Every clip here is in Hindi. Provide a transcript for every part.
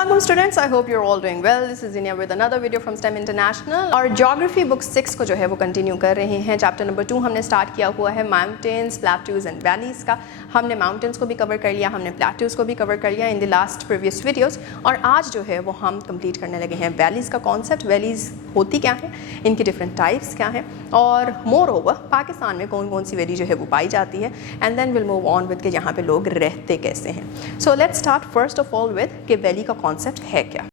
Assalamualaikum students, I hope you're all doing well. This is Zinia with another video from STEM International. और Geography book 6 को जो है वो कंटिन्यू कर रहे हैं. चैप्टर नंबर 2 हमने स्टार्ट किया हुआ है माउंटेन्स, प्लेट्यूज एंड वैलीज़ का. हमने माउंटेन्स को भी कवर कर लिया, हमने प्लेट्यूज को भी कवर कर लिया in the last previous videos. और आज जो है वो हम कंप्लीट करने लगे हैं वैलीज़ का कॉन्सेप्ट. वैलीज़ होती क्या है, इनकी डिफरेंट टाइप्स क्या हैं, और मोर ओवर पाकिस्तान में कौन कौन सी वैली जो है वो पाई जाती है. And then will move on with के यहाँ पे लोग रहते कैसे हैं. So let's start first of all with कि वैली का कॉन्सेप्ट है क्या.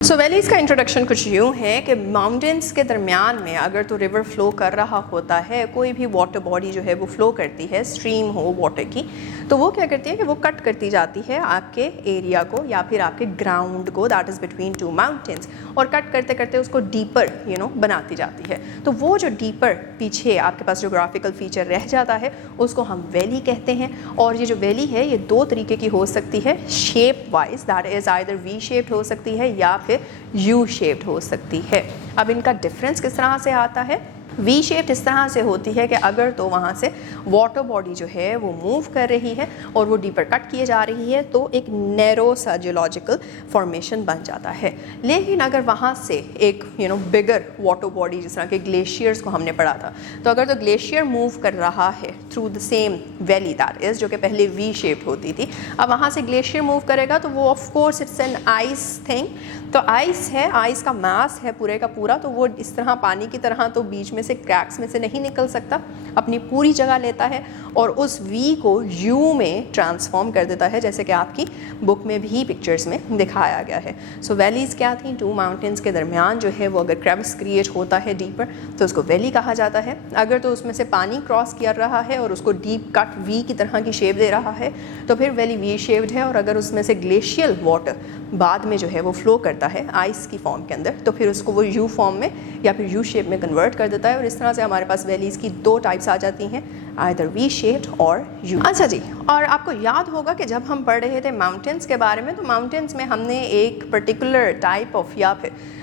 सो वैलीज़ का इंट्रोडक्शन कुछ यूँ है कि माउंटेन्स के दरमियान में अगर तो रिवर फ्लो कर रहा होता है, कोई भी वाटर बॉडी जो है वो फ्लो करती है, स्ट्रीम हो वाटर की, तो वो क्या करती है कि वो कट करती जाती है आपके एरिया को या फिर आपके ग्राउंड को, that is between two mountains, और कट करते करते उसको डीपर बनाती जाती है. तो वो जो डीपर पीछे आपके पास जोग्राफिकल फीचर रह जाता है उसको हम वैली कहते हैं. और ये जो वैली है ये दो तरीके की हो सकती है shape wise, that is either V shaped हो सकती है या फिर यू शेप्ड हो सकती है. अब इनका डिफरेंस किस तरह से आता है. वी शेप्ड इस तरह से होती है कि अगर तो वहाँ से वाटर बॉडी जो है वो मूव कर रही है और वो डीपर कट किए जा रही है तो एक नैरो सा जियोलॉजिकल फॉर्मेशन बन जाता है. लेकिन अगर वहाँ से एक बिगर वाटर बॉडी, जिस तरह के ग्लेशियर्स को हमने पढ़ा था, तो अगर तो ग्लेशियर मूव कर रहा है through the same valley, that is जो कि पहले वी शेप्ड होती थी, अब वहाँ से ग्लेशियर मूव करेगा तो वो of course it's an ice thing. तो आइस है, आइस का मास है पूरे का पूरा, तो वो इस तरह पानी की तरह तो बीच में से क्रैक्स में से नहीं निकल सकता, अपनी पूरी जगह लेता है और उस वी को यू में ट्रांसफॉर्म कर देता है, जैसे कि आपकी बुक में भी पिक्चर्स में दिखाया गया है. सो वैलीज़ क्या थी, टू माउंटेन्स के दरमियान जो है वो अगर क्रेविस क्रिएट होता है डीपर तो उसको वैली कहा जाता है. अगर तो उसमें से पानी क्रॉस कर रहा है और उसको डीप कट वी की तरह की शेप दे रहा है तो फिर वैली वी शेप्ड है. और अगर उसमें से ग्लेशियल वाटर बाद में जो है वो फ्लो करता है आइस की फॉर्म के अंदर तो फिर उसको वो यू फॉर्म में या फिर यू शेप में कन्वर्ट कर देता है. और इस तरह से हमारे पास वैलीज़ की दो टाइप्स आ जाती हैं, आइदर वी शेप्ड और यू. अच्छा जी, और आपको याद होगा कि जब हम पढ़ रहे थे माउंटेन्स के बारे में तो माउंटेन्स में हमने एक पर्टिकुलर टाइप ऑफ या फिर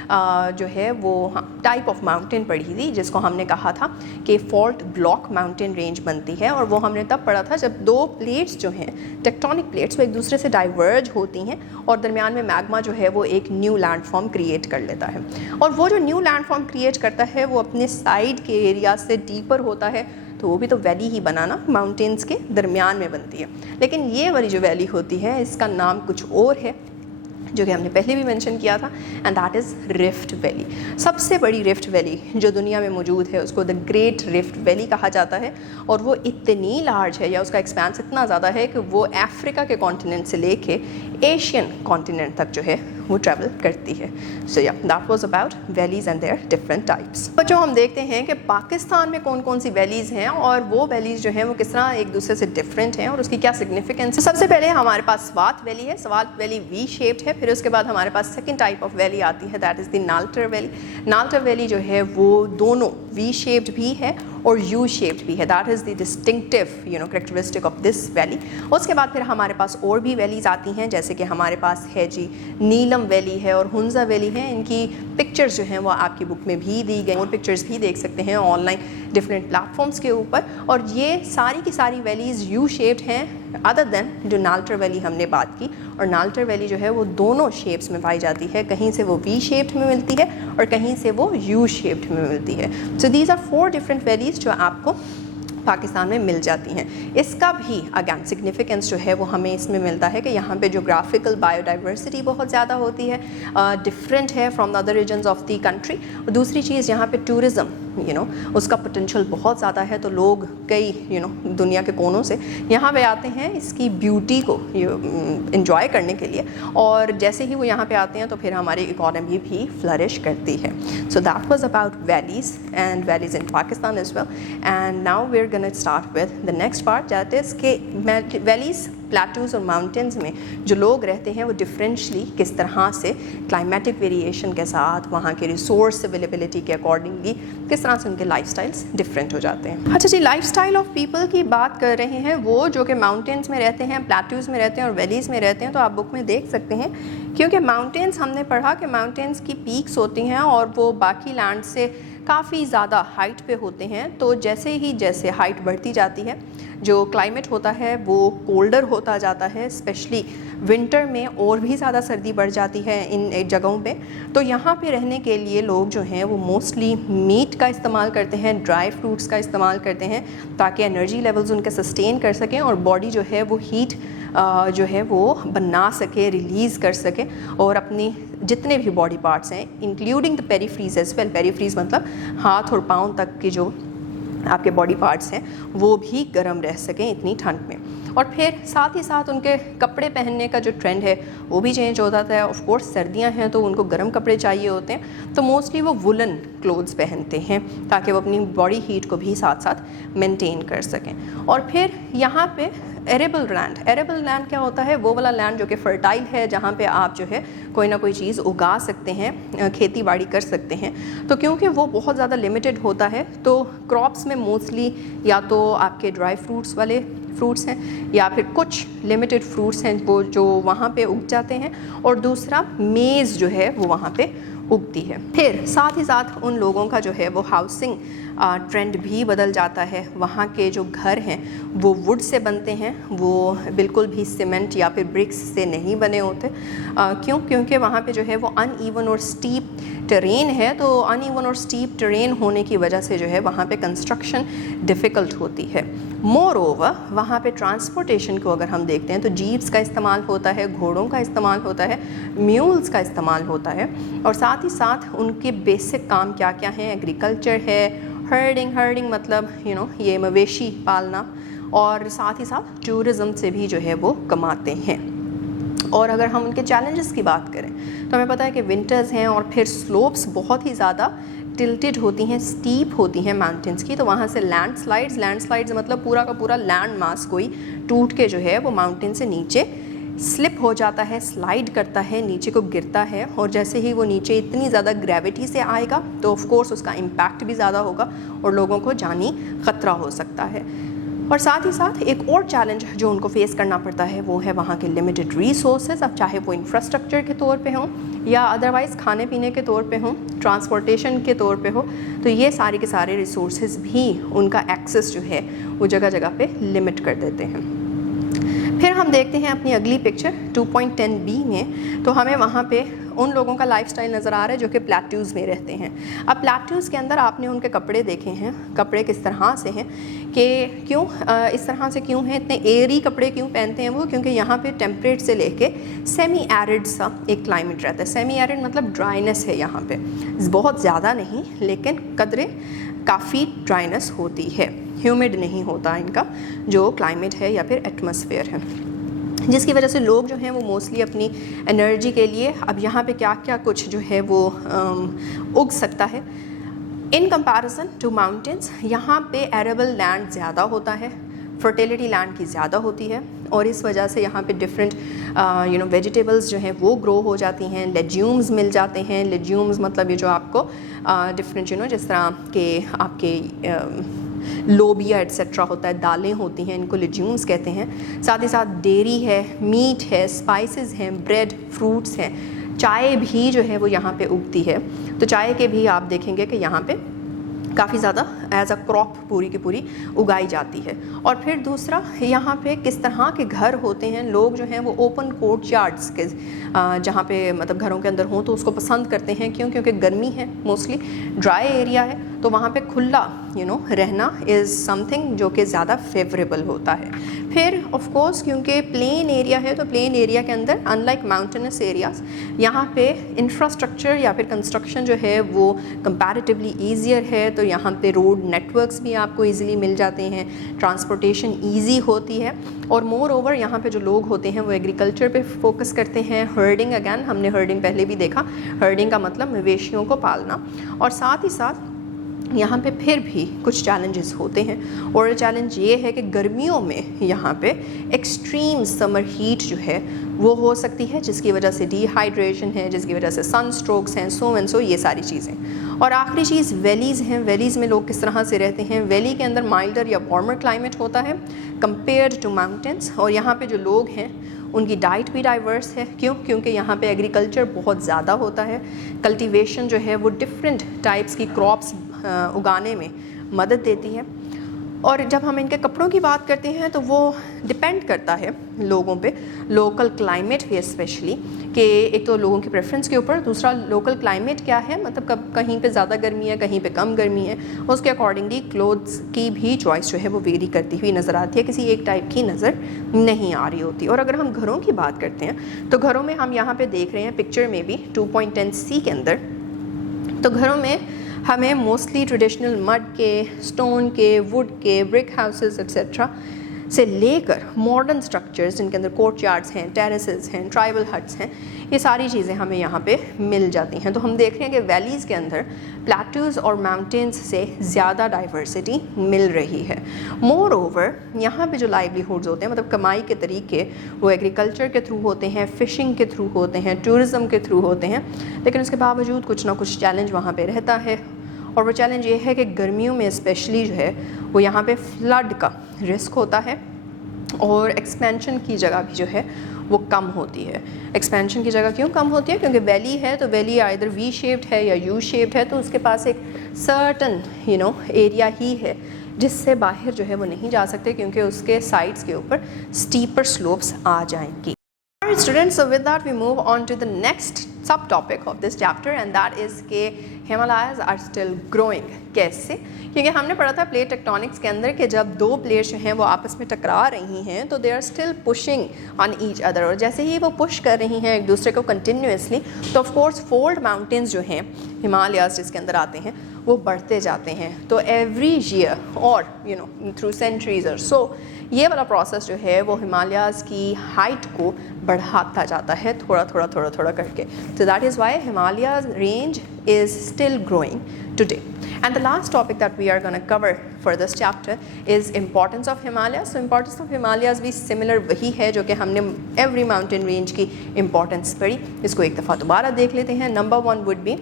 जो है वो टाइप ऑफ माउंटेन पढ़ी थी जिसको हमने कहा था कि फॉल्ट ब्लॉक माउंटेन रेंज बनती है. और वो हमने तब पढ़ा था जब दो प्लेट्स जो हैं, टेक्टोनिक प्लेट्स, वो एक दूसरे से डाइवर्ज होती हैं और दरमियान में मैग्मा जो है वो एक न्यू लैंडफॉर्म क्रिएट कर लेता है. और वो जो न्यू लैंडफॉर्म क्रिएट करता है वो अपने साइड के एरिया से डीपर होता है, तो वो भी तो वैली ही बनाना माउंटेन्स के दरमियान में बनती है. लेकिन ये वाली जो वैली होती है इसका नाम कुछ और है जो कि हमने पहले भी मेंशन किया था, and that is rift valley. सबसे बड़ी रिफ्ट वैली जो दुनिया में मौजूद है उसको द ग्रेट रिफ्ट वैली कहा जाता है. और वो इतनी लार्ज है या उसका एक्सपेंस इतना ज़्यादा है कि वो अफ्रीका के कॉन्टिनेंट से लेके एशियन कॉन्टिनेंट तक जो है वो ट्रैवल करती है. सो या that was about valleys and their different types. तो जो हम देखते हैं कि पाकिस्तान में कौन कौन सी वैलीज़ हैं और वो वैलीज़ जो हैं वो किस तरह एक दूसरे से डिफरेंट हैं और उसकी क्या सिग्निफिकेंस है. सबसे पहले हमारे पास स्वात वैली है. स्वात वैली वी शेप्ड है. फिर उसके बाद हमारे पास सेकंड टाइप ऑफ वैली आती है, that is the Naltar valley. Naltar valley जो है वो दोनों वी शेप्ड भी है और यू शेप्ड भी है. That is the distinctive characteristic of this valley. उसके बाद फिर हमारे पास और भी वैलीज़ आती हैं, जैसे कि हमारे पास है जी नीलम वैली है और हुंजा वैली है. इनकी पिक्चर्स जो हैं वो आपकी बुक में भी दी गई और पिक्चर्स भी देख सकते हैं ऑनलाइन डिफरेंट प्लेटफॉर्म्स के ऊपर. और ये सारी की सारी वैलीज़ यू शेप्ड हैं अदर देन जो नाल्टर वैली हमने बात की. और नाल्टर वैली जो है वो दोनों शेप्स में पाई जाती है, कहीं से वो वी शेप्ड में मिलती है और कहीं से वो यू शेप्ड में मिलती है. So these are 4 different valleys जो आपको पाकिस्तान में मिल जाती हैं. इसका भी अगेन सिग्निफिकेंस जो है वो हमें इसमें मिलता है कि यहाँ पे जोग्राफिकल बायोडाइवर्सिटी बहुत ज़्यादा होती है, डिफरेंट है from the other regions of the country. और दूसरी चीज़ यहाँ पे टूरिज़म उसका पोटेंशियल बहुत ज़्यादा है, तो लोग कई दुनिया के कोनों से यहाँ पे आते हैं इसकी ब्यूटी को इंजॉय करने के लिए. और जैसे ही वो यहाँ पे आते हैं तो फिर हमारी इकोनॉमी भी फ्लरिश करती है. So that was about valleys and valleys in Pakistan as well. And now we are gonna start with the next part, that is के वैलीज़, प्लेट्यूज़ और माउंटेन्स में जो लोग रहते हैं वो डिफरेंशली किस तरह से क्लाइमेटिक वेरिएशन के साथ वहाँ के रिसोर्स अवेलेबिलिटी के अकॉर्डिंगली किस तरह से उनके लाइफस्टाइल्स डिफरेंट हो जाते हैं. अच्छा जी, लाइफस्टाइल ऑफ पीपल की बात कर रहे हैं वो जो कि माउंटेन्स में रहते हैं, प्लेट्यूज़ में रहते हैं और वैलीज़ में रहते हैं. तो आप बुक में देख सकते हैं क्योंकि माउंटेन्स हमने पढ़ा कि माउंटेन्स की पीक्स होती हैं और वो बाकी लैंड से काफ़ी ज़्यादा हाइट पे होते हैं। तो जैसे हाइट बढ़ती जाती है, जो क्लाइमेट होता है वो कोल्डर होता जाता है, स्पेशली विंटर में और भी ज़्यादा सर्दी बढ़ जाती है इन जगहों पे। तो यहाँ पे रहने के लिए लोग जो हैं वो मोस्टली मीट का इस्तेमाल करते हैं, ड्राई फ्रूट्स का इस्तेमाल करते हैं, ताकि एनर्जी लेवल्स उनके सस्टेन कर सकें और बॉडी जो है वो हीट जो है वो बना सके, रिलीज़ कर सके, और अपनी जितने भी बॉडी पार्ट्स हैं including the peripheries as well, peripheries मतलब हाथ और पाँव तक के जो आपके बॉडी पार्ट्स हैं वो भी गर्म रह सकें इतनी ठंड में। और फिर साथ ही साथ उनके कपड़े पहनने का जो ट्रेंड है वो भी चेंज हो जाता है। ऑफ कोर्स सर्दियां हैं तो उनको गर्म कपड़े चाहिए होते हैं, तो मोस्टली वो वुलन क्लोथ्स पहनते हैं ताकि वो अपनी बॉडी हीट को भी साथ साथ मेंटेन कर सकें। और फिर यहाँ पे एरेबल लैंड क्या होता है? वो वाला लैंड जो कि फर्टाइल है, जहाँ पे आप जो है कोई ना कोई चीज़ उगा सकते हैं, खेती बाड़ी कर सकते हैं। तो क्योंकि वो बहुत ज़्यादा लिमिटेड होता है तो क्रॉप्स में मोस्टली या तो आपके ड्राई फ्रूट्स वाले फ्रूट्स हैं या फिर कुछ लिमिटेड फ्रूट्स हैं वो जो वहाँ पे उग जाते हैं, और दूसरा मेज़ जो है वो वहाँ पे उगती है। फिर साथ ही साथ उन लोगों का जो है वो हाउसिंग ट्रेंड भी बदल जाता है। वहाँ के जो घर हैं वो वुड से बनते हैं, वो बिल्कुल भी सीमेंट या फिर ब्रिक्स से नहीं बने होते। क्योंकि वहाँ पे जो है वो अनइवन और स्टीप टेरेन है, तो अनइवन और स्टीप टेरेन होने की वजह से जो है वहाँ पे कंस्ट्रक्शन डिफ़िकल्ट होती है। मोर ओवर वहाँ पे ट्रांसपोर्टेशन को अगर हम देखते हैं तो जीप्स का इस्तेमाल होता है, घोड़ों का इस्तेमाल होता है, म्यूल्स का इस्तेमाल होता है, और साथ ही साथ उनके बेसिक काम क्या क्या हैं? एग्रीकल्चर है, हर्डिंग मतलब ये मवेशी पालना, और साथ ही साथ टूरिज़्म से भी जो है वो कमाते हैं। और अगर हम उनके चैलेंजेस की बात करें तो हमें पता है कि विंटर्स हैं और फिर स्लोप्स बहुत ही ज़्यादा टिल्टेड होती हैं, स्टीप होती हैं माउंटेन्स की, तो वहाँ से लैंडस्लाइड्स मतलब पूरा का पूरा लैंड मास कोई टूट के जो है वो माउंटेन से नीचे स्लिप हो जाता है, स्लाइड करता है, नीचे को गिरता है, और जैसे ही वो नीचे इतनी ज़्यादा ग्रेविटी से आएगा तो ऑफ कोर्स उसका इम्पैक्ट भी ज़्यादा होगा और लोगों को जानी ख़तरा हो सकता है। और साथ ही साथ एक और चैलेंज जो उनको फेस करना पड़ता है वो है वहाँ के लिमिटेड रिसोर्सेज, अब चाहे वो इंफ्रास्ट्रक्चर के तौर पे हों या अदरवाइज़ खाने पीने के तौर पे हों, ट्रांसपोर्टेशन के तौर पे हो, तो ये सारे के सारे रिसोर्सेज भी उनका एक्सेस जो है वो जगह जगह पे लिमिट कर देते हैं। फिर हम देखते हैं अपनी अगली पिक्चर 2.10b में, तो हमें वहाँ पे उन लोगों का लाइफस्टाइल नज़र आ रहा है जो कि प्लेट्यूज़ में रहते हैं। अब प्लेट्यूज़ के अंदर आपने उनके कपड़े देखे हैं, कपड़े किस तरह से हैं कि क्यों इस तरह से क्यों हैं, इतने एयरी कपड़े क्यों पहनते हैं वो? क्योंकि यहाँ पे टेम्परेट से लेके सेमी एरिड सा एक क्लाइमेट रहता है। सेमी एरिड मतलब ड्राइनेस है यहाँ पे, बहुत ज़्यादा नहीं लेकिन कदरे काफ़ी ड्राइनेस होती है, ह्यूमिड नहीं होता इनका जो क्लाइमेट है या फिर एटमॉस्फेयर है, जिसकी वजह से लोग जो हैं वो मोस्टली अपनी एनर्जी के लिए, अब यहाँ पे क्या क्या कुछ जो है वो उग सकता है इन कंपैरिजन टू माउंटेन्स, यहाँ पे एरेबल लैंड ज़्यादा होता है, फर्टिलिटी लैंड की ज़्यादा होती है, और इस वजह से यहाँ पे डिफरेंट वेजिटेबल्स जो हैं वो ग्रो हो जाती हैं, लेज्यूम्स मिल जाते हैं। लेज्यूम्स मतलब ये जो आपको डिफरेंट जिस तरह के आपके लोबिया एट्सेट्रा होता है, दालें होती हैं, इनको लेज्यूम्स कहते हैं। साथ ही साथ डेयरी है, मीट है, स्पाइसेस हैं, ब्रेड, फ्रूट्स हैं, चाय भी जो है वो यहाँ पे उगती है, तो चाय के भी आप देखेंगे कि यहाँ पे काफ़ी ज़्यादा एज अ क्रॉप पूरी की पूरी उगाई जाती है। और फिर दूसरा यहाँ पे किस तरह के घर होते हैं, लोग जो हैं वो ओपन कोर्टयार्ड्स के जहाँ पे मतलब घरों के अंदर हों तो उसको पसंद करते हैं। क्यों? क्योंकि गर्मी है, मोस्टली ड्राई एरिया है, तो वहाँ पे खुला रहना इज़ समथिंग जो कि ज़्यादा फेवरेबल होता है। फिर ऑफ कोर्स क्योंकि प्लेन एरिया है, तो प्लेन एरिया के अंदर अनलाइक माउंटेनस एरियाज यहाँ पे इंफ्रास्ट्रक्चर या फिर कंस्ट्रक्शन जो है वो कंपैरेटिवली ईजियर है, तो यहाँ पे रोड नेटवर्क्स भी आपको इजीली मिल जाते हैं, ट्रांसपोर्टेशन इजी होती है, और मोर ओवर यहाँ पे जो लोग होते हैं वो एग्रीकल्चर पे फोकस करते हैं। हर्डिंग, अगैन हमने हर्डिंग पहले भी देखा, हर्डिंग का मतलब मवेशियों को पालना। और साथ ही साथ यहाँ पे फिर भी कुछ चैलेंजेस होते हैं, और चैलेंज ये है कि गर्मियों में यहाँ पे एक्सट्रीम समर हीट जो है वो हो सकती है, जिसकी वजह से डिहाइड्रेशन है, जिसकी वजह से सन स्ट्रोक्स हैं, सो एंड सो, ये सारी चीज़ें। और आखिरी चीज़ वैलीज़ हैं। वैलीज़ में लोग किस तरह से रहते हैं? वैली के अंदर माइल्डर या वार्मर क्लाइमेट होता है कंपेयर्ड टू माउंटेन्स, और यहाँ पे जो लोग हैं उनकी डाइट भी डाइवर्स है। क्यों? क्योंकि यहाँ पे एग्रीकल्चर बहुत ज़्यादा होता है, कल्टीवेशन जो है वो डिफरेंट टाइप्स की क्रॉप्स उगाने में मदद देती है। और जब हम इनके कपड़ों की बात करते हैं तो वो डिपेंड करता है लोगों पे, लोकल क्लाइमेट पे स्पेशली, कि एक तो लोगों की प्रेफरेंस के ऊपर, दूसरा लोकल क्लाइमेट क्या है, मतलब कब कहीं पे ज़्यादा गर्मी है, कहीं पे कम गर्मी है, उसके अकॉर्डिंगली क्लोथ्स की भी चॉइस जो है वो वेरी करती हुई नज़र आती है, किसी एक टाइप की नज़र नहीं आ रही होती। और अगर हम घरों की बात करते हैं तो घरों में हम यहाँ पर देख रहे हैं पिक्चर में भी 2.10c के अंदर, तो घरों में हमें मोस्टली ट्रेडिशनल मड के, स्टोन के, वुड के, ब्रिक हाउसेस एक्सेट्रा से लेकर मॉडर्न स्ट्रक्चर्स जिनके अंदर कोर्टयार्ड्स हैं, टेरेसेस हैं, ट्राइबल हट्स हैं, ये सारी चीज़ें हमें यहाँ पे मिल जाती हैं। तो हम देख रहे हैं कि वैलीज़ के अंदर प्लेट्यूज़ और माउंटेन्स से ज़्यादा डाइवर्सिटी मिल रही है। मोर ओवर यहाँ पे जो लाइवलीहुड्स होते हैं, मतलब कमाई के तरीके, वो एग्रीकल्चर के थ्रू होते हैं, फ़िशिंग के थ्रू होते हैं, टूरिज़म के थ्रू होते हैं, लेकिन उसके बावजूद कुछ ना कुछ चैलेंज वहाँ पे रहता है। और वो चैलेंज ये है कि गर्मियों में स्पेशली जो है वो यहाँ पे फ्लड का रिस्क होता है और एक्सपेंशन की जगह भी जो है वो कम होती है। एक्सपेंशन की जगह क्यों कम होती है? क्योंकि वैली है, तो वैली आइदर वी शेप्ड है या यू शेप्ड है, तो उसके पास एक सर्टन एरिया ही है जिससे बाहर जो है वो नहीं जा सकते, क्योंकि उसके साइड्स के ऊपर स्टीपर स्लोप्स आ जाएंगी। Alright students, so with that we move on to the next subtopic of this chapter, and that is कि Himalayas are still growing। कैसे? क्योंकि हमने पढ़ा था प्लेट टेक्टोनिक्स के अंदर कि जब दो प्लेट्स जो हैं वो आपस में टकरा रही हैं तो they are still pushing on each other, और जैसे ही वो पुश कर रही हैं एक दूसरे को कंटिन्यूसली, तो ऑफ कोर्स फोल्ड माउंटेन्स जो हैं हिमालयाज जिसके अंदर आते हैं वो बढ़ते जाते हैं। तो एवरी ईयर और थ्रू सेंचुरीज और सो ये वाला प्रोसेस जो है वो हिमालयाज की हाइट को बढ़ाता जाता है थोड़ा थोड़ा करके। So that is why Himalayas range is still growing today. And the last topic that we are going to cover for this chapter is importance of Himalayas. So importance of Himalayas भी similar वही है जो कि हमने every mountain range की importance पढ़ी। इसको एक दफ़ा दोबारा देख लेते हैं। Number 1 would be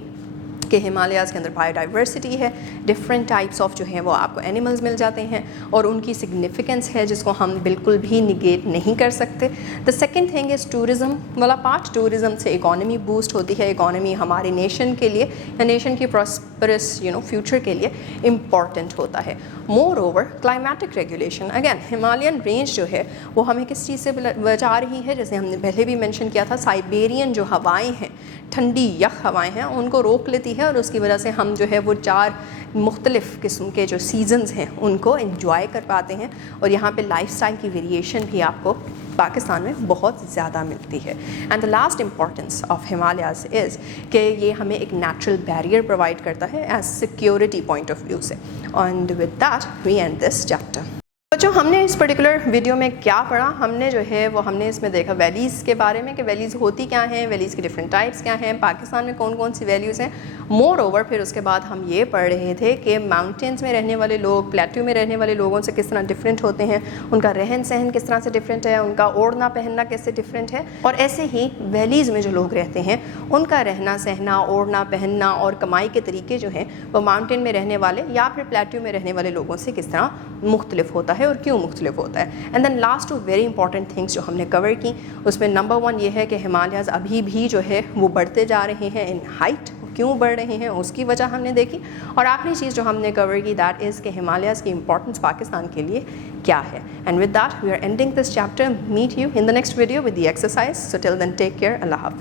कि हिमालयाज़ के अंदर बायोडाइवर्सिटी है, डिफरेंट टाइप्स ऑफ जो हैं वो आपको एनिमल्स मिल जाते हैं और उनकी सिग्निफिकेंस है जिसको हम बिल्कुल भी निगेट नहीं कर सकते। The second thing is tourism वाला पार्ट। टूरिज़म से इकोनॉमी बूस्ट होती है, इकोनॉमी हमारे नेशन के लिए या नेशन की प्रॉस्परस फ्यूचर के लिए इम्पॉर्टेंट होता है। More over climatic regulation, again Himalayan range जो है वो हमें किस चीज़ से बचा रही है, जैसे हमने पहले भी मेंशन किया था, साइबेरियन जो हवाएं हैं, ठंडी यख हवाएं हैं, उनको रोक लेती है और उसकी वजह से हम जो है वो 4 मुख्तलिफ़ किस्म के जो सीजन्स हैं उनको एंजॉय कर पाते हैं। और यहाँ पे लाइफस्टाइल की वेरिएशन भी आपको पाकिस्तान में बहुत ज़्यादा मिलती है। And the last importance of Himalayas is कि ये हमें एक नेचुरल बैरियर प्रोवाइड करता है as security point of view से। And with that we and this chapter. बच्चों, हमने इस पर्टिकुलर वीडियो में क्या पढ़ा? हमने जो है वो हमने इसमें देखा वैलीज़ के बारे में कि वैलीज़ होती क्या हैं, वैलीज़ के डिफरेंट टाइप्स क्या हैं, पाकिस्तान में कौन कौन सी वैल्यूज़ हैं। मोर ओवर फिर उसके बाद हम ये पढ़ रहे थे कि माउंटेन्स में रहने वाले लोग प्लेट्यू में रहने वाले लोगों से किस तरह डिफरेंट होते हैं, उनका रहन सहन किस तरह से डिफरेंट है, उनका ओढ़ना पहनना कैसे डिफरेंट है, और ऐसे ही वैलीज़ में जो लोग रहते हैं उनका रहना सहना, ओढ़ना पहनना और कमाई के तरीके जो हैं वो माउंटेन में रहने वाले या फिर प्लेट्यू में रहने वाले लोगों से किस तरह मुख्तलिफ होता है और क्यों मुख्तलिफ होता है। And then last 2 very important things जो हमने कवर की, उसमें नंबर 1 ये है कि हिमालयाज़ अभी भी जो है वो बढ़ते जा रहे हैं इन हाइट। क्यों बढ़ रहे हैं उसकी वजह हमने देखी, और आखिरी चीज़ जो हमने कवर की दैट इज़ कि हिमालयाज़ की इंपॉर्टेंस पाकिस्तान के लिए क्या है। And with that we are ending this chapter. Meet you in the next video with the exercise. So till then take care. अल्लाह हाफ़िज़।